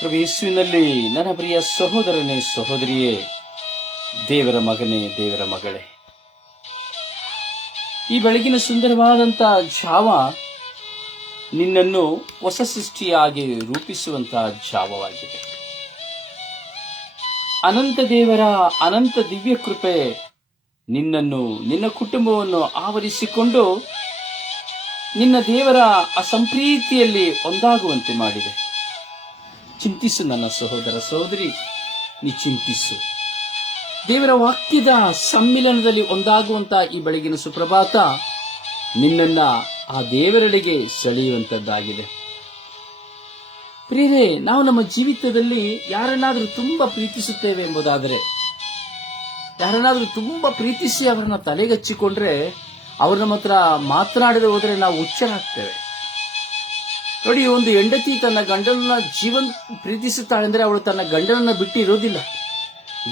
ಪ್ರಭು ಯೇಸುವಿನಲ್ಲಿ ನನ್ನ ಪ್ರಿಯ ಸಹೋದರನೇ, ಸಹೋದರಿಯೇ, ದೇವರ ಮಗನೇ, ದೇವರ ಮಗಳೇ. ಈ ಬೆಳಗಿನ ಸುಂದರವಾದಂಥ ಜಾವ ನಿನ್ನನ್ನು ಹೊಸ ಸೃಷ್ಟಿಯಾಗಿ ರೂಪಿಸುವಂತಹ ಜಾವವಾಗಿದೆ. ಅನಂತ ದೇವರ ಅನಂತ ದಿವ್ಯ ಕೃಪೆ ನಿನ್ನನ್ನು, ನಿನ್ನ ಕುಟುಂಬವನ್ನು ಆವರಿಸಿಕೊಂಡು ನಿನ್ನ ದೇವರ ಅಸಂಪ್ರೀತಿಯಲ್ಲಿ ಒಂದಾಗುವಂತೆ ಮಾಡಿದೆ. ಚಿಂತಿಸು ನನ್ನ ಸಹೋದರ ಸಹೋದರಿ, ನೀ ಚಿಂತಿಸು. ದೇವರ ವಾಕ್ಯದ ಸಮ್ಮಿಲನದಲ್ಲಿ ಒಂದಾಗುವಂತಹ ಈ ಬೆಳಗಿನ ಸುಪ್ರಭಾತ ನಿನ್ನನ್ನ ಆ ದೇವರೆಡೆಗೆ ಸೆಳೆಯುವಂಥದ್ದಾಗಿದೆ ಪ್ರಿಯರೇ, ನಾವು ನಮ್ಮ ಜೀವಿತದಲ್ಲಿ ಯಾರನ್ನಾದರೂ ತುಂಬಾ ಪ್ರೀತಿಸುತ್ತೇವೆ ಎಂಬುದಾದರೆ, ಯಾರನ್ನಾದರೂ ತುಂಬಾ ಪ್ರೀತಿಸಿ ಅವರನ್ನ ತಲೆಗಚ್ಚಿಕೊಂಡ್ರೆ, ಅವ್ರ ನಮ್ಮ ಹತ್ರ ಮಾತನಾಡದೆ ಹೋದರೆ ನಾವು ಹುಚ್ಚರಾಗ್ತೇವೆ. ನೋಡಿ, ಒಂದು ಹೆಂಡತಿ ತನ್ನ ಗಂಡನನ್ನ ಜೀವನ್ ಪ್ರೀತಿಸುತ್ತಾಳೆ ಅಂದ್ರೆ ಅವಳು ತನ್ನ ಗಂಡನನ್ನ ಬಿಟ್ಟು ಇರೋದಿಲ್ಲ.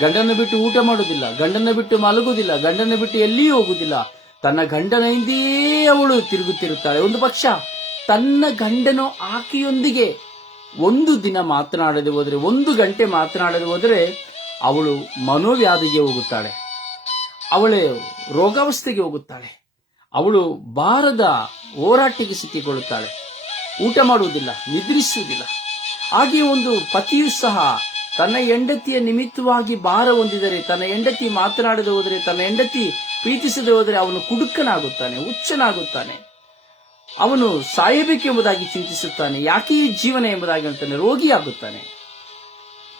ಗಂಡನ ಬಿಟ್ಟು ಊಟ ಮಾಡೋದಿಲ್ಲ ಗಂಡನ ಬಿಟ್ಟು ಮಲಗುವುದಿಲ್ಲ ಗಂಡನ ಬಿಟ್ಟು ಎಲ್ಲಿಯೂ ಹೋಗುದಿಲ್ಲ ತನ್ನ ಗಂಡನ ಹಿಂದೆಯೇ ಅವಳು ತಿರುಗುತ್ತಿರುತ್ತಾಳೆ. ಒಂದು ಪಕ್ಷ ತನ್ನ ಗಂಡನು ಆಕೆಯೊಂದಿಗೆ ಒಂದು ದಿನ ಮಾತನಾಡದೆ ಹೋದರೆ, ಒಂದು ಗಂಟೆ ಮಾತನಾಡದೆ ಹೋದರೆ ಅವಳು ಮನೋವ್ಯಾಧಿಗೆ ಹೋಗುತ್ತಾಳೆ. ಅವಳು ರೋಗಾವಸ್ಥೆಗೆ ಹೋಗುತ್ತಾಳೆ. ಅವಳು ಬಾರದ ಹೋರಾಟಕ್ಕೆ ಸಿಕ್ಕಿಕೊಳ್ಳುತ್ತಾಳೆ. ಊಟ ಮಾಡುವುದಿಲ್ಲ, ನಿದ್ರಿಸುವುದಿಲ್ಲ. ಹಾಗೆ ಒಂದು ಪತಿಯು ಸಹ ತನ್ನ ಹೆಂಡತಿಯ ನಿಮಿತ್ತವಾಗಿ ಭಾರ ಹೊಂದಿದರೆ, ತನ್ನ ಹೆಂಡತಿ ಮಾತನಾಡದೆ ಹೋದರೆ, ತನ್ನ ಹೆಂಡತಿ ಪ್ರೀತಿಸದೆ ಹೋದರೆ ಅವನು ಕುಡುಕನಾಗುತ್ತಾನೆ, ಹುಚ್ಚನಾಗುತ್ತಾನೆ. ಅವನು ಸಾಯಬೇಕೆಂಬುದಾಗಿ ಚಿಂತಿಸುತ್ತಾನೆ, ಯಾಕೆ ಈ ಜೀವನ ಎಂಬುದಾಗಿ ಹೇಳ್ತಾನೆ ರೋಗಿಯಾಗುತ್ತಾನೆ.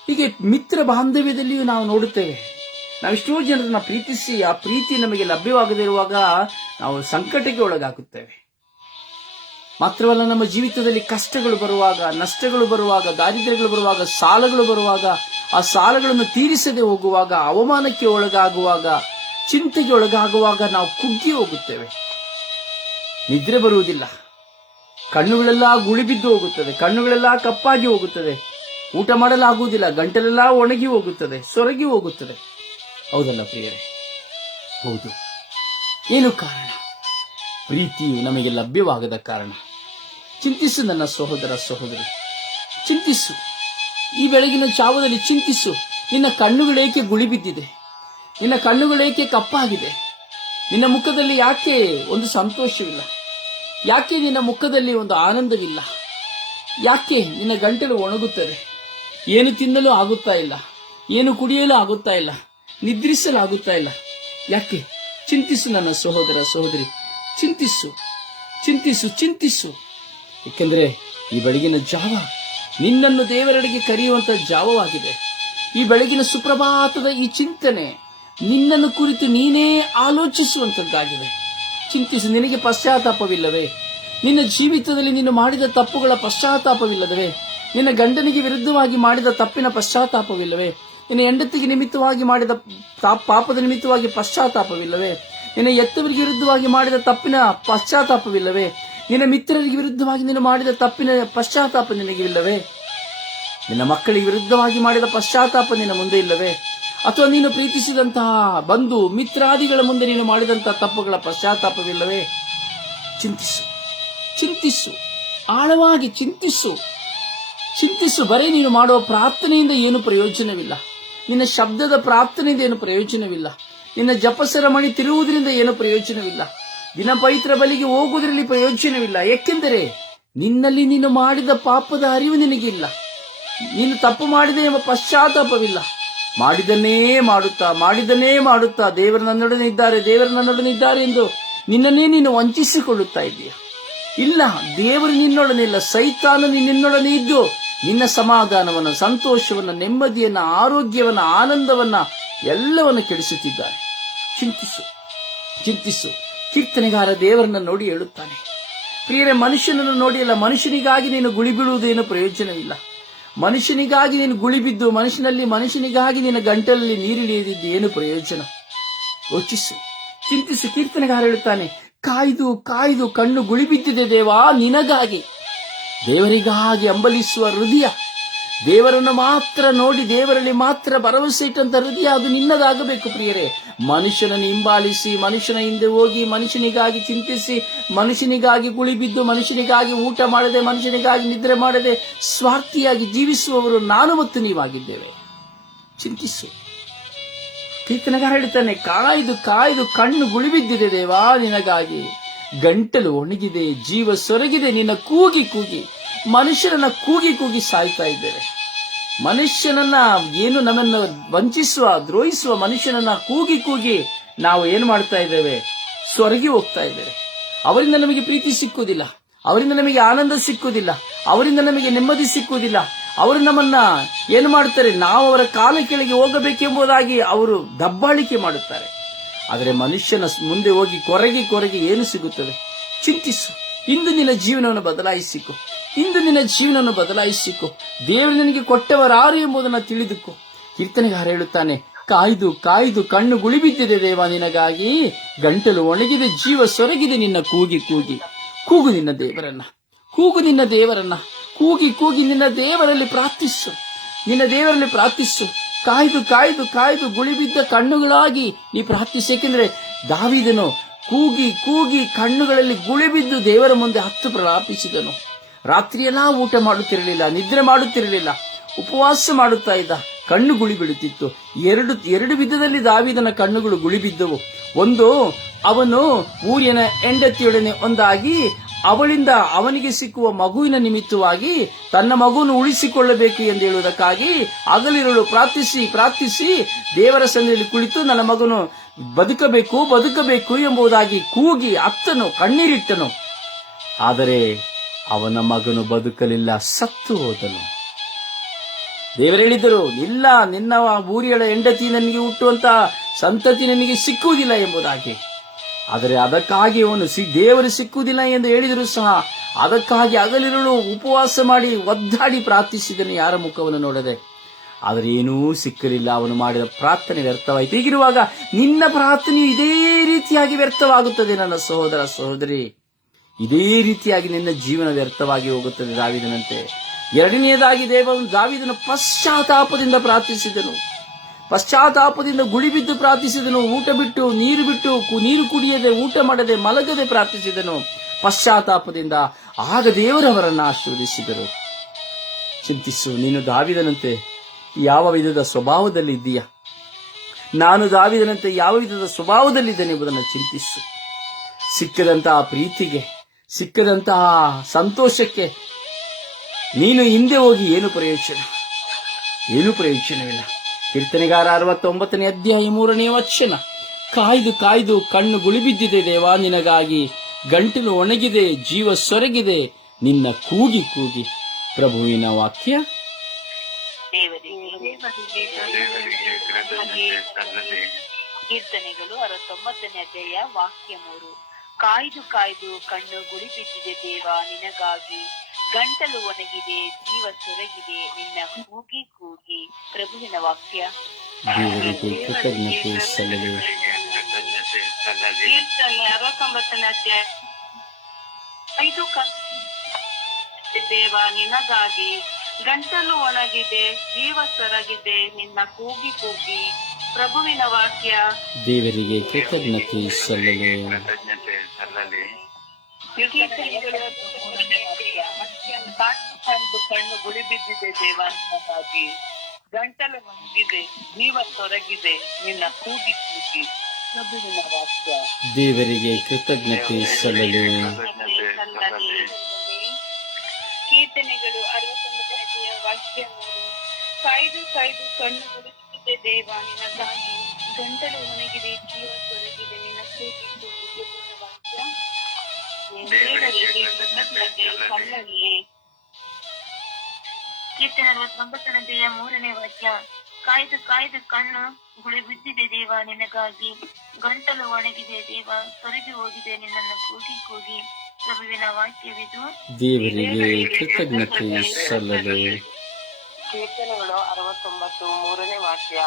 ಹೀಗೆ ಮಿತ್ರ ಬಾಂಧವ್ಯದಲ್ಲಿಯೂ ನಾವು ನೋಡುತ್ತೇವೆ. ನಾವೆಷ್ಟೋ ಜನರನ್ನ ಪ್ರೀತಿಸಿ, ಆ ಪ್ರೀತಿ ನಮಗೆ ಲಭ್ಯವಾಗದಿರುವಾಗ ನಾವು ಸಂಕಟಕ್ಕೆ ಒಳಗಾಗುತ್ತೇವೆ. ಮಾತ್ರವಲ್ಲ, ನಮ್ಮ ಜೀವಿತದಲ್ಲಿ ಕಷ್ಟಗಳು ಬರುವಾಗ, ನಷ್ಟಗಳು ಬರುವಾಗ, ದಾರಿದ್ರ್ಯಗಳು ಬರುವಾಗ, ಸಾಲಗಳು ಬರುವಾಗ, ಆ ಸಾಲಗಳನ್ನು ತೀರಿಸದೆ ಹೋಗುವಾಗ, ಅವಮಾನಕ್ಕೆ ಒಳಗಾಗುವಾಗ, ಚಿಂತೆಗೆ ಒಳಗಾಗುವಾಗ ನಾವು ಕುಗ್ಗಿ ಹೋಗುತ್ತೇವೆ. ನಿದ್ರೆ ಬರುವುದಿಲ್ಲ. ಕಣ್ಣುಗಳೆಲ್ಲ ಗುಳಿಬಿದ್ದು ಹೋಗುತ್ತದೆ, ಕಣ್ಣುಗಳೆಲ್ಲ ಕಪ್ಪಾಗಿ ಹೋಗುತ್ತದೆ. ಊಟ ಮಾಡಲಾಗುವುದಿಲ್ಲ, ಗಂಟಲೆಲ್ಲ ಒಣಗಿ ಹೋಗುತ್ತದೆ, ಸೊರಗಿ ಹೋಗುತ್ತದೆ. ಹೌದಲ್ಲ ಪ್ರಿಯರೇ? ಹೌದು. ಏನು ಕಾರಣ? ಪ್ರೀತಿಯು ನಮಗೆ ಲಭ್ಯವಾಗದ ಕಾರಣ. ಚಿಂತಿಸು ನನ್ನ ಸಹೋದರ ಸಹೋದರಿ. ಚಿಂತಿಸು. ಈ ಬೆಳಗಿನ ಚಾವದಲ್ಲಿ ಚಿಂತಿಸು. ನಿನ್ನ ಕಣ್ಣುಗಳೇಕೆ ಗುಳಿ ಬಿದ್ದಿದೆ ನಿನ್ನ ಕಣ್ಣುಗಳೇಕೆ ಕಪ್ಪಾಗಿದೆ? ನಿನ್ನ ಮುಖದಲ್ಲಿ ಯಾಕೆ ಒಂದು ಸಂತೋಷವಿಲ್ಲ? ಯಾಕೆ ನಿನ್ನ ಮುಖದಲ್ಲಿ ಒಂದು ಆನಂದವಿಲ್ಲ? ಯಾಕೆ ನಿನ್ನ ಗಂಟಲು ಒಣಗುತ್ತದೆ? ಏನು ತಿನ್ನಲು ಆಗುತ್ತಾ ಇಲ್ಲ? ಏನು ಕುಡಿಯಲು ಆಗುತ್ತಾ ಇಲ್ಲ? ನಿದ್ರಿಸಲು ಆಗುತ್ತಾ ಇಲ್ಲ? ಯಾಕೆ? ಚಿಂತಿಸು ನನ್ನ ಸಹೋದರ ಸಹೋದರಿ. ಚಿಂತಿಸು ಚಿಂತಿಸು ಚಿಂತಿಸು. ಏಕೆಂದರೆ ಈ ಬೆಳಗಿನ ಜಾವ ನಿನ್ನನ್ನು ದೇವರೆಡೆಗೆ ಕರೆಯುವಂಥ ಜಾವವಾಗಿದೆ. ಈ ಬೆಳಗಿನ ಸುಪ್ರಭಾತದ ಈ ಚಿಂತನೆ ನಿನ್ನನ್ನು ಕುರಿತು ನೀನೇ ಆಲೋಚಿಸುವಂಥದ್ದಾಗಿದೆ ಚಿಂತಿಸು, ನಿನಗೆ ಪಶ್ಚಾತ್ತಾಪವಿಲ್ಲವೇ? ನಿನ್ನ ಜೀವಿತದಲ್ಲಿ ನೀನು ಮಾಡಿದ ತಪ್ಪುಗಳ ಪಶ್ಚಾತ್ತಾಪವಿಲ್ಲದವೇ? ನಿನ್ನ ಗಂಡನಿಗೆ ವಿರುದ್ಧವಾಗಿ ಮಾಡಿದ ತಪ್ಪಿನ ಪಶ್ಚಾತ್ತಾಪವಿಲ್ಲವೇ? ನಿನ್ನ ಹೆಂಡತಿಗೆ ನಿಮಿತ್ತವಾಗಿ ಮಾಡಿದ ಪಾಪದ ನಿಮಿತ್ತವಾಗಿ ಪಶ್ಚಾತ್ತಾಪವಿಲ್ಲವೇ? ನಿನ್ನ ಎತ್ತವರಿಗೆ ವಿರುದ್ಧವಾಗಿ ಮಾಡಿದ ತಪ್ಪಿನ ಪಶ್ಚಾತ್ತಾಪವಿಲ್ಲವೇ? ನಿನ್ನ ಮಿತ್ರರಿಗೆ ವಿರುದ್ಧವಾಗಿ ನೀನು ಮಾಡಿದ ತಪ್ಪಿನ ಪಶ್ಚಾತ್ತಾಪ ನಿನಗಿಲ್ಲವೇ ನಿನ್ನ ಮಕ್ಕಳಿಗೆ ವಿರುದ್ಧವಾಗಿ ಮಾಡಿದ ಪಶ್ಚಾತ್ತಾಪ ನಿನ್ನ ಮುಂದೆ ಇಲ್ಲವೇ? ಅಥವಾ ನೀನು ಪ್ರೀತಿಸಿದಂತಹ ಬಂಧು ಮಿತ್ರಾದಿಗಳ ಮುಂದೆ ನೀನು ಮಾಡಿದಂತಹ ತಪ್ಪುಗಳ ಪಶ್ಚಾತ್ತಾಪವಿಲ್ಲವೇ? ಚಿಂತಿಸು ಚಿಂತಿಸು, ಆಳವಾಗಿ ಚಿಂತಿಸು. ಚಿಂತಿಸು, ಬರೀ ನೀನು ಮಾಡುವ ಪ್ರಾರ್ಥನೆಯಿಂದ ಏನು ಪ್ರಯೋಜನವಿಲ್ಲ. ನಿನ್ನ ಶಬ್ದದ ಪ್ರಾರ್ಥನೆಯಿಂದ ಏನು ಪ್ರಯೋಜನವಿಲ್ಲ. ನಿನ್ನ ಜಪಸರ ಮಣಿ ತಿರುವುದರಿಂದ ಏನು ಪ್ರಯೋಜನವಿಲ್ಲ. ದಿನ ಪವಿತ್ರ ಬಲಿಗೆ ಹೋಗುವುದರಲ್ಲಿ ಪ್ರಯೋಜನವಿಲ್ಲ. ಏಕೆಂದರೆ ನಿನ್ನಲ್ಲಿ ನೀನು ಮಾಡಿದ ಪಾಪದ ಅರಿವು ನಿನಗಿಲ್ಲ. ನೀನು ತಪ್ಪು ಮಾಡಿದೆ ಎಂಬ ಪಶ್ಚಾತ್ತಾಪವಿಲ್ಲ. ಮಾಡಿದನ್ನೇ ಮಾಡುತ್ತಾ ಮಾಡಿದನ್ನೇ ಮಾಡುತ್ತಾ ದೇವರು ನನ್ನೊಡನೆ ಇದ್ದಾರೆ, ದೇವರು ನನ್ನೊಡನೆ ಇದ್ದಾರೆ ಎಂದು ನಿನ್ನನ್ನೇ ನೀನು ವಂಚಿಸಿಕೊಳ್ಳುತ್ತಾ ಇದ್ದೀಯ? ಇಲ್ಲ, ದೇವರು ನಿನ್ನೊಡನೆ ಇಲ್ಲ. ಸೈತಾನ ನಿನ್ನೊಡನೆ ಇದ್ದು ನಿನ್ನ ಸಮಾಧಾನವನ್ನು, ಸಂತೋಷವನ್ನು, ನೆಮ್ಮದಿಯನ್ನು, ಆರೋಗ್ಯವನ್ನು, ಆನಂದವನ್ನು ಎಲ್ಲವನ್ನು ಕೆಡಿಸುತ್ತಿದ್ದಾನೆ ಚಿಂತಿಸು ಚಿಂತಿಸು. ಕೀರ್ತನೆಗಾರ ದೇವರನ್ನ ನೋಡಿ ಹೇಳುತ್ತಾನೆ. ಪ್ರಿಯರೇ, ಮನುಷ್ಯನನ್ನು ನೋಡಿ ಅಲ್ಲ, ಮನುಷ್ಯನಿಗಾಗಿ ನೀನು ಗುಳಿ ಬೀಳುವುದೇನು ಪ್ರಯೋಜನವಿಲ್ಲ ಮನುಷ್ಯನಿಗಾಗಿ ನೀನು ಗುಳಿ ಬಿದ್ದು, ಮನುಷ್ಯನಲ್ಲಿ, ಮನುಷ್ಯನಿಗಾಗಿ ನಿನ್ನ ಗಂಟಲಲ್ಲಿ ನೀರಿಳಿಯದಿದ್ದು ಏನು ಪ್ರಯೋಜನ? ಯೋಚಿಸು, ಚಿಂತಿಸು. ಕೀರ್ತನೆಗಾರ ಹೇಳುತ್ತಾನೆ, ಕಾಯ್ದು ಕಾಯ್ದು ಕಣ್ಣು ಗುಳಿ ಬಿದ್ದಿದೆ ದೇವಾ, ನಿನಗಾಗಿ. ದೇವರಿಗಾಗಿ ಅಂಬಲಿಸುವ ಹೃದಯ. ದೇವರನ್ನು ಮಾತ್ರ ನೋಡಿ ದೇವರಲ್ಲಿ ಮಾತ್ರ ಭರವಸೆ ಇಟ್ಟಂತ ಹೃದಯ ಅದು ನಿನ್ನದಾಗಬೇಕು ಪ್ರಿಯರೇ. ಮನುಷ್ಯನನ್ನು ಹಿಂಬಾಲಿಸಿ, ಮನುಷ್ಯನ ಹಿಂದೆ ಹೋಗಿ, ಮನುಷ್ಯನಿಗಾಗಿ ಚಿಂತಿಸಿ, ಮನುಷ್ಯನಿಗಾಗಿ ಗುಳಿಬಿದ್ದು ಮನುಷ್ಯನಿಗಾಗಿ ಊಟ ಮಾಡದೆ, ಮನುಷ್ಯನಿಗಾಗಿ ನಿದ್ರೆ ಮಾಡದೆ, ಸ್ವಾರ್ಥಿಯಾಗಿ ಜೀವಿಸುವವರು ನಾನು ಮತ್ತು ನೀವಾಗಿದ್ದೇವೆ. ಚಿಂತಿಸು. ಕೀರ್ತನಗಾರ ಹೇಳ್ತಾನೆ, ಕಾಯ್ದು ಕಾಯ್ದು ಕಣ್ಣು ಗುಳಿಬಿದ್ದಿದೆ ದೇವಾ ನಿನಗಾಗಿ. ಗಂಟಲು ಒಣಗಿದೆ, ಜೀವ ಸೊರಗಿದೆ, ನಿನ್ನ ಕೂಗಿ ಕೂಗಿ. ಮನುಷ್ಯನನ್ನ ಕೂಗಿ ಕೂಗಿ ಸಾಯ್ತಾ ಇದ್ದೇವೆ. ಮನುಷ್ಯನನ್ನ ಏನು ನಮ್ಮನ್ನು ವಂಚಿಸುವ, ದ್ರೋಹಿಸುವ ಮನುಷ್ಯನನ್ನ ಕೂಗಿ ಕೂಗಿ ನಾವು ಏನು ಮಾಡ್ತಾ ಇದ್ದೇವೆ? ಸ್ವರ್ಗಿ ಹೋಗ್ತಾ ಇದ್ದೇವೆ. ಅವರಿಂದ ನಮಗೆ ಪ್ರೀತಿ ಸಿಕ್ಕುವುದಿಲ್ಲ. ಅವರಿಂದ ನಮಗೆ ಆನಂದ ಸಿಕ್ಕುವುದಿಲ್ಲ. ಅವರಿಂದ ನಮಗೆ ನೆಮ್ಮದಿ ಸಿಕ್ಕುವುದಿಲ್ಲ. ಅವರು ನಮ್ಮನ್ನ ಏನು ಮಾಡ್ತಾರೆ ನಾವು ಅವರ ಕಾಲ ಕೆಳಗೆ ಹೋಗಬೇಕೆಂಬುದಾಗಿ ಅವರು ದಬ್ಬಾಳಿಕೆ ಮಾಡುತ್ತಾರೆ. ಆದರೆ ಮನುಷ್ಯನ ಮುಂದೆ ಹೋಗಿ ಕೊರಗಿ ಕೊರಗಿ ಏನು ಸಿಗುತ್ತದೆ? ಚಿಂತಿಸು. ಇಂದು ನಿನ್ನ ಜೀವನವನ್ನು ಬದಲಾಯಿಸಿಕೊ. ಇಂದು ನಿನ್ನ ಜೀವನವನ್ನು ಬದಲಾಯಿಸಿಕೊ. ದೇವರು ನಿನಗೆ ಕೊಟ್ಟವರಾರು ಎಂಬುದನ್ನು ತಿಳಿದುಕೊ. ಕೀರ್ತನೆಗಾರ ಹೇಳುತ್ತಾನೆ, ಕಾಯ್ದು ಕಾಯ್ದು ಕಣ್ಣು ಗುಳಿಬಿದ್ದಿದೆ ದೇವ ನಿನಗಾಗಿ. ಗಂಟಲು ಒಣಗಿದೆ, ಜೀವ ಸೊರಗಿದೆ, ನಿನ್ನ ಕೂಗಿ ಕೂಗಿ. ಕೂಗು ನಿನ್ನ ದೇವರನ್ನ, ಕೂಗು ನಿನ್ನ ದೇವರನ್ನ. ಕೂಗಿ ಕೂಗಿ ನಿನ್ನ ದೇವರಲ್ಲಿ ಪ್ರಾರ್ಥಿಸು. ನಿನ್ನ ದೇವರಲ್ಲಿ ಪ್ರಾರ್ಥಿಸು. ಕಾಯ್ದು ಕಾಯ್ದು ಕಾಯ್ದು ಗುಳಿಬಿದ್ದ ಕಣ್ಣುಗಳಾಗಿ ನೀ ಪ್ರಾರ್ಥಿಸು. ಏಕೆಂದ್ರೆ ದಾವಿದನು ಕೂಗಿ ಕೂಗಿ ಕಣ್ಣುಗಳಲ್ಲಿ ಗುಳಿಬಿದ್ದು ದೇವರ ಮುಂದೆ ಹತ್ತು ಪ್ರಾರ್ಥಿಸಿದನು. ರಾತ್ರಿಯೆಲ್ಲ ಊಟ ಮಾಡುತ್ತಿರಲಿಲ್ಲ, ನಿದ್ರೆ ಮಾಡುತ್ತಿರಲಿಲ್ಲ. ಉಪವಾಸ ಮಾಡುತ್ತಾ ಇದ್ದ. ಕಣ್ಣು ಗುಳಿ ಬಿಡುತ್ತಿತ್ತು. ಎರಡು ಎರಡು ವಿಧದಲ್ಲಿ ದಾವಿದನ ಕಣ್ಣುಗಳು ಗುಳಿ ಬಿದ್ದವು. ಒಂದು, ಅವನು ಊರಿನ ಹೆಂಡತಿಯೊಡನೆ ಒಂದಾಗಿ ಅವಳಿಂದ ಅವನಿಗೆ ಸಿಕ್ಕುವ ಮಗುವಿನ ನಿಮಿತ್ತವಾಗಿ ತನ್ನ ಮಗುವನ್ನು ಉಳಿಸಿಕೊಳ್ಳಬೇಕು ಎಂದು ಹೇಳುವುದಕ್ಕಾಗಿ ಹಗಲಿರುಳು ಪ್ರಾರ್ಥಿಸಿ ಪ್ರಾರ್ಥಿಸಿ ದೇವರ ಸನ್ನಿಧಿಯಲ್ಲಿ ಕುಳಿತು ನನ್ನ ಮಗನು ಬದುಕಬೇಕು ಬದುಕಬೇಕು ಎಂಬುದಾಗಿ ಕೂಗಿ ಅತ್ತನು, ಕಣ್ಣೀರಿಟ್ಟನು. ಆದರೆ ಅವನ ಮಗನು ಬದುಕಲಿಲ್ಲ, ಸತ್ತು ಹೋದನು. ದೇವರು ಹೇಳಿದರು ಇಲ್ಲ, ನಿನ್ನ ಊರಿಯಳ ಹೆಂಡತಿ ನನಗೆ ಹುಟ್ಟುವಂತ ಸಂತತಿ ನನಗೆ ಸಿಕ್ಕುವುದಿಲ್ಲ ಎಂಬುದಾಗಿ. ಆದರೆ ಅದಕ್ಕಾಗಿ ಅವನು ಸಿ, ದೇವರು ಸಿಕ್ಕುವುದಿಲ್ಲ ಎಂದು ಹೇಳಿದರೂ ಸಹ ಅದಕ್ಕಾಗಿ ಅಗಲಿರುಳು ಉಪವಾಸ ಮಾಡಿ ಒದ್ದಾಡಿ ಪ್ರಾರ್ಥಿಸಿದನು ಯಾರ ಮುಖವನ್ನು ನೋಡದೆ. ಆದರೆ ಏನೂ ಸಿಕ್ಕಲಿಲ್ಲ, ಅವನು ಮಾಡಿದ ಪ್ರಾರ್ಥನೆ ವ್ಯರ್ಥವಾಯಿತು. ಹೀಗಿರುವಾಗ ನಿನ್ನ ಪ್ರಾರ್ಥನೆಯು ಇದೇ ರೀತಿಯಾಗಿ ವ್ಯರ್ಥವಾಗುತ್ತದೆ, ನನ್ನ ಸಹೋದರ ಸಹೋದರಿ. ಇದೇ ರೀತಿಯಾಗಿ ನಿನ್ನ ಜೀವನ ವ್ಯರ್ಥವಾಗಿ ಹೋಗುತ್ತದೆ ದಾವಿದನಂತೆ. ಎರಡನೆಯದಾಗಿ ದೇವನು ದಾವಿದನು ಪಶ್ಚಾತ್ತಾಪದಿಂದ ಪ್ರಾರ್ಥಿಸಿದನು. ಪಶ್ಚಾತ್ತಾಪದಿಂದ ಗುಳಿಬಿದ್ದು ಪ್ರಾರ್ಥಿಸಿದನು, ಊಟ ಬಿಟ್ಟು ನೀರು ಬಿಟ್ಟು ನೀರು ಕುಡಿಯದೆ, ಊಟ ಮಾಡದೆ, ಮಲಗದೆ ಪ್ರಾರ್ಥಿಸಿದನು. ಪಶ್ಚಾತ್ತಾಪದಿಂದ ಆಗ ದೇವರವರನ್ನು ಆಶೀರ್ವದಿಸಿದರು. ಚಿಂತಿಸು, ನೀನು ದಾವಿದನಂತೆ ಯಾವ ವಿಧದ ಸ್ವಭಾವದಲ್ಲಿ ಇದ್ದೀಯಾ ನಾನು ದಾವಿದನಂತೆ ಯಾವ ವಿಧದ ಸ್ವಭಾವದಲ್ಲಿದ್ದೇನೆ ಎಂಬುದನ್ನು ಚಿಂತಿಸು. ಸಿಕ್ಕಿದಂತಹ ಪ್ರೀತಿಗೆ ಸಿಕ್ಕದಂತಹ ಸಂತೋಷಕ್ಕೆ ನೀನು ಹಿಂದೆ ಹೋಗಿ ಏನು ಪ್ರಯೋಜನ? ಏನು ಪ್ರಯೋಜನವಿಲ್ಲ. ಕೀರ್ತನೆಗಾರ ಅರವತ್ತೊಂಬತ್ತನೇ ಅಧ್ಯಾಯ ಮೂರನೇ ವಚನ. ಕಾಯ್ದು ಕಾಯ್ದು ಕಣ್ಣು ಗುಳಿಬಿದ್ದಿದೆ ದೇವಾ, ನಿನಗಾಗಿ ಗಂಟಲು ಒಣಗಿದೆ, ಜೀವ ಸೊರಗಿದೆ, ನಿನ್ನ ಕೂಗಿ ಕೂಗಿ. ಪ್ರಭುವಿನ ವಾಕ್ಯ? ಕೀರ್ತನೆಗಳು ಅರವತ್ತೊಂಬತ್ತನೇ ಅಧ್ಯಾಯ ವಾಕ್ಯ ಮೂರು. ಕಾಯ್ದು ಕಾಯ್ದು ಕಣ್ಣು ಗುಳಿಬಿದ್ದಿದೆ ದೇವ ನಿನಗಾಗಿ ಗಂಟಲು ಒಣಗಿದೆ ಜೀವ ಸೊರಗಿದೆ ನಿನ್ನ ಕೂಗಿ ಕೂಗಿ ಪ್ರಭುವಿನ ವಾಕ್ಯ. ದೇವರಿಗೆ ಕೃತಜ್ಞತೆ ಸಲ್ಲಲಿ ಕೀರ್ತನೆ ಅರವತ್ತೊಂಬತ್ತನೇ ಅಧ್ಯಾಯ. ಐದು ಕ- ದೇವ ನಿನಗಾಗಿ ಗಂಟಲು ಒಣಗಿದೆ ಜೀವ ಸೊರಗಿದೆ ನಿನ್ನ ಕೂಗಿ ಕೂಗಿ ಪ್ರಭುವಿನ ವಾಕ್ಯ. ದೇವರಿಗೆ ಕೃತಜ್ಞತೆ ಸಲ್ಲಲಿ. ಕಣ್ಣು ಗುಳಿ ಬಿದ್ದಿದೆ ದೇವ ನಿನಗಾಗಿ ಗಂಟಲು ಒಣಗಿದೆ ಜೀವ ತೊರಗಿದೆ ನಿನ್ನ ಕೂಗಿ ಕೂಗಿ. ಪ್ರಭುವಿನ ವಾಕ್ಯ. ದೇವರಿಗೆ ಕೃತಜ್ಞತೆ ಸಲ್ಲಲಿ. ಕೀರ್ತನೆಗಳು ಅರವತ್ತೊಂಬತ್ತನೆಯ ವಾಕ್ಯ ಮೂರು ಕಾಯ್ದು ಕಾಯ್ದು ಕಣ್ಣು ಗುರುತಿಸಿದೆ ದೇವ ನಿನಗಾಗಿ ಗಂಟಲು ಒಣಗಿದೆ ಜೀವ ತೊಡಗಿದೆ ನಿನ್ನ ಪ್ರಭುವಿನ ವಾಕ್ಯ. ಸಲ್ಲಲಿ ಕೀರ್ತನೆ ಅರವತ್ತೊಂಬತ್ತನೆಯ ಮೂರನೇ ವಾಕ್ಯ. ಕಾಯ್ದು ಕಾಯ್ದು ಕಣ್ಣು ಗುಳಿ ಬಿದ್ದಿದೆ ದೇವ ನಿನಗಾಗಿ. ಗಂಟಲು ಒಣಗಿದೆ ದೇವ ತೊರಗಿ ಹೋಗಿದೆ ನಿನ್ನನ್ನು ಕೂಗಿ ಕೂಗಿ ಪ್ರಭುವಿನ ವಾಕ್ಯವಿದು ದೇವರಿಗೆ ಕೃತಜ್ಞತೆ ಸಲ್ಲಲಿ. ಕೀರ್ತನೆಗಳು ಅರವತ್ತೊಂಬತ್ತು ಮೂರನೇ ವಾಕ್ಯ.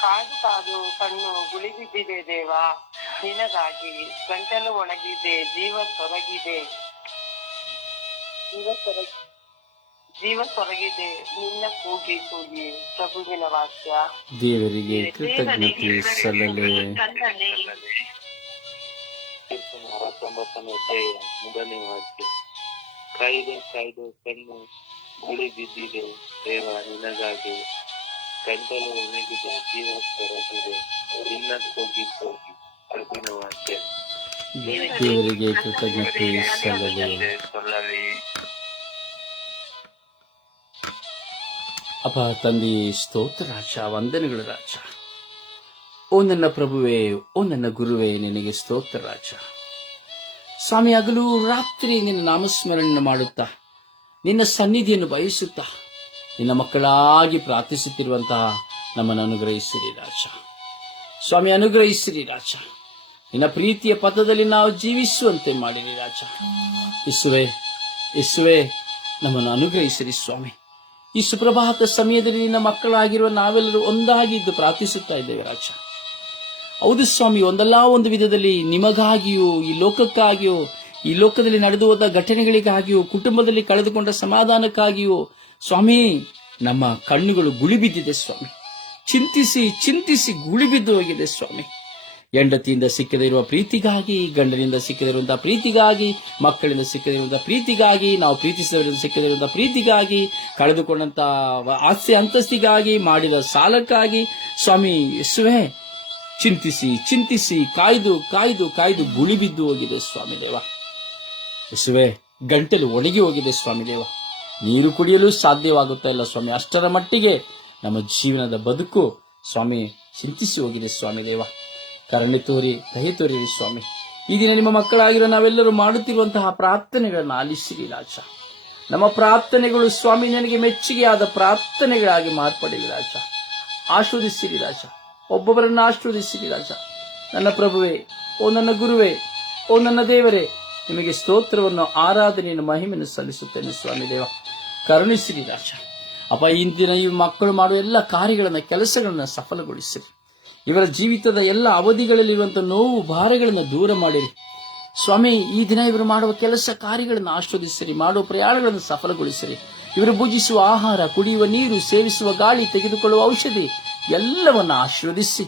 ಕಾದು ಕಾದು ಕಣ್ಣು ಗುಳಿ ಬಿದ್ದಿದೆ ದೇವ ನಿನಗಾಗಿ ಗಂಟಲು ಒಣಗಿದೆ ಜೀವ ಸೊರಗಿದೆ. ಜೀವ ಸೊರಗಿ ಜೀವ ಸೊರಗಿದೆ ನಿನ್ನ ಕೂಗಿ ಕೂಗಿ. ಪ್ರಭುವಿನ ವಾಕ್ಯ. ದೇವರಿಗೆ ಕೃತಜ್ಞತೆ ಸಲ್ಲಲೆ. ಅರವತ್ತೊಂಬತ್ತನೇ ಮೊದಲನೇ ಮೂರನೇ ವಾಕ್ಯ. ಕಾಯ್ದು ಕಾಯ್ದು ಕಣ್ಣು ಗುಳಿ ಬಿದ್ದಿದೆ ದೇವ, ನಿನಗಾಗಿ ಗಂಟಲು ಒಣಗಿದೆ ಜೀವ ಹೊರಗಿದೆ ನಿನ್ನ ಹೋಗಿ ಹೋಗಿ ಪ್ರಭುವಿನ ವಾಕ್ಯ ದೇವರಿಗೆ ಸಲ್ಲಲೆ ಸೊಲ್ಲಲಿ. ಅಪ ತಂದೆ, ಸ್ತೋತ್ರ ರಾಜ, ವಂದನೆಗಳು ರಾಜ. ಓ ನನ್ನ ಪ್ರಭುವೇ, ಓ ನನ್ನ ಗುರುವೇ, ನಿನಗೆ ಸ್ತೋತ್ರ ರಾಜ. ಸ್ವಾಮಿ ಹಗಲು ರಾತ್ರಿ ನಿನ್ನ ನಾಮಸ್ಮರಣೆ ಮಾಡುತ್ತಾ ನಿನ್ನ ಸನ್ನಿಧಿಯನ್ನು ಬಯಸುತ್ತಾ ನಿನ್ನ ಮಕ್ಕಳಾಗಿ ಪ್ರಾರ್ಥಿಸುತ್ತಿರುವಂತಹ ನಮ್ಮನ್ನು ಅನುಗ್ರಹಿಸಿರಿ ರಾಜ. ಸ್ವಾಮಿ, ಅನುಗ್ರಹಿಸಿರಿ ರಾಜ. ನಿನ್ನ ಪ್ರೀತಿಯ ಪಥದಲ್ಲಿ ನಾವು ಜೀವಿಸುವಂತೆ ಮಾಡಿರಿ ರಾಜ. ಇಸುವೆ ಇಸುವೆ ನಮ್ಮನ್ನು ಅನುಗ್ರಹಿಸಿರಿ ಸ್ವಾಮಿ. ಈ ಸುಪ್ರಭಾತ ಸಮಯದಲ್ಲಿ ನಿನ್ನ ಮಕ್ಕಳಾಗಿರುವ ನಾವೆಲ್ಲರೂ ಒಂದಾಗಿ ಇದ್ದು ಪ್ರಾರ್ಥಿಸುತ್ತಾ ಇದ್ದೇವೆ ರಾಜ. ಹೌದು ಸ್ವಾಮಿ, ಒಂದಲ್ಲ ಒಂದು ವಿಧದಲ್ಲಿ ನಿಮಗಾಗಿಯೂ ಈ ಲೋಕಕ್ಕಾಗಿಯೂ ಈ ಲೋಕದಲ್ಲಿ ನಡೆದು ಹೋದ ಘಟನೆಗಳಿಗಾಗಿಯೂ, ಕುಟುಂಬದಲ್ಲಿ ಕಳೆದುಕೊಂಡ ಸಮಾಧಾನಕ್ಕಾಗಿಯೂ, ಸ್ವಾಮಿ, ನಮ್ಮ ಕಣ್ಣುಗಳು ಗುಳಿಬಿದ್ದಿದೆ ಸ್ವಾಮಿ. ಚಿಂತಿಸಿ ಚಿಂತಿಸಿ ಗುಳಿಬಿದ್ದು ಹೋಗಿದೆ ಸ್ವಾಮಿ. ಹೆಂಡತಿಯಿಂದ ಸಿಕ್ಕದೇ ಇರುವ ಪ್ರೀತಿಗಾಗಿ, ಗಂಡನಿಂದ ಸಿಕ್ಕದಿರುವಂತಹ ಪ್ರೀತಿಗಾಗಿ, ಮಕ್ಕಳಿಂದ ಸಿಕ್ಕದಿರುವಂತಹ ಪ್ರೀತಿಗಾಗಿ, ನಾವು ಪ್ರೀತಿಸಿದವರಿಂದ ಸಿಕ್ಕದಿರುವಂತಹ ಪ್ರೀತಿಗಾಗಿ ಕಳೆದುಕೊಂಡಂತಹ ಆಸ್ತಿ ಅಂತಸ್ತಿಗಾಗಿ, ಮಾಡಿದ ಸಾಲಕ್ಕಾಗಿ, ಸ್ವಾಮಿ, ಯೇಸುವೆ, ಚಿಂತಿಸಿ ಚಿಂತಿಸಿ, ಕಾಯ್ದು ಕಾಯ್ದು ಕಾಯ್ದು ಗುಳಿಬಿದ್ದು ಹೋಗಿದೆ ಸ್ವಾಮಿ ದೇವ. ಯೇಸುವೆ, ಗಂಟಲು ಒಣಗಿ ಹೋಗಿದೆ ಸ್ವಾಮಿ ದೇವ. ನೀರು ಕುಡಿಯಲು ಸಾಧ್ಯವಾಗುತ್ತಾ ಇಲ್ಲ ಸ್ವಾಮಿ. ಅಷ್ಟರ ಮಟ್ಟಿಗೆ ನಮ್ಮ ಜೀವನದ ಬದುಕು ಸ್ವಾಮಿ ಚಿಂತಿಸಿ ಹೋಗಿದೆ ಸ್ವಾಮಿ ದೇವ. ಕರುಣೆ ತೋರಿ ಕಹಿ ತೋರಿರಿ ಸ್ವಾಮಿ. ಈ ದಿನ ನಿಮ್ಮ ಮಕ್ಕಳಾಗಿರೋ ನಾವೆಲ್ಲರೂ ಮಾಡುತ್ತಿರುವಂತಹ ಪ್ರಾರ್ಥನೆಗಳನ್ನು ಆಲಿಸಿರಿ ರಾಜ. ನಮ್ಮ ಪ್ರಾರ್ಥನೆಗಳು ಸ್ವಾಮಿ ನನಗೆ ಮೆಚ್ಚುಗೆಯಾದ ಪ್ರಾರ್ಥನೆಗಳಾಗಿ ಮಾರ್ಪಡಿರಿ ರಾಜ. ಆಶ್ವದಿಸಿರಿ ರಾಜ. ಒಬ್ಬೊಬ್ಬರನ್ನು ಆಶ್ವದಿಸಿರಿ ರಾಜ. ನನ್ನ ಪ್ರಭುವೆ, ಓ ನನ್ನ ಗುರುವೇ, ಓ ನನ್ನ ದೇವರೇ ನಿಮಗೆ ಸ್ತೋತ್ರವನ್ನು, ಆರಾಧನೆಯನ್ನು, ಮಹಿಮೆಯನ್ನು ಸಲ್ಲಿಸುತ್ತೇನೆ ಸ್ವಾಮಿ ದೇವ. ಕರುಣಿಸಿರಿ ರಾಜ. ಅಪ್ಪ ಇಂದಿನ ಈ ಮಕ್ಕಳು ಮಾಡುವ ಎಲ್ಲ ಕಾರ್ಯಗಳನ್ನು, ಕೆಲಸಗಳನ್ನು ಸಫಲಗೊಳಿಸಿರಿ. ಇವರ ಜೀವಿತದ ಎಲ್ಲ ಅವಧಿಗಳಲ್ಲಿರುವಂತಹ ನೋವು, ಭಾರಗಳನ್ನು ದೂರ ಮಾಡಿರಿ. ಸ್ವಾಮಿ, ಈ ದಿನ ಇವರು ಮಾಡುವ ಕೆಲಸ ಕಾರ್ಯಗಳನ್ನು ಆಸ್ವಾದಿಸಿರಿ, ಮಾಡುವ ಪ್ರಯಾಣಗಳನ್ನು ಸಫಲಗೊಳಿಸಿರಿ. ಇವರು ಭುಜಿಸುವ ಆಹಾರ, ಕುಡಿಯುವ ನೀರು, ಸೇವಿಸುವ ಗಾಳಿ, ತೆಗೆದುಕೊಳ್ಳುವ ಔಷಧಿ, ಎಲ್ಲವನ್ನು ಆಶೀರ್ವದಿಸಿ,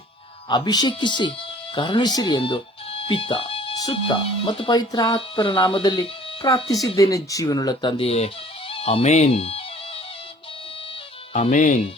ಅಭಿಷೇಕಿಸಿ, ಕರುಣಿಸಿರಿ ಎಂದು ಪಿತ್ತ ಸುತ್ತ ಮತ್ತು ಪವಿತ್ರಾತ್ಮರ ನಾಮದಲ್ಲಿ ಪ್ರಾರ್ಥಿಸಿದ್ದೇನೆ ಜೀವನುಳ್ಳ ತಂದೆಯೇ. Amen amen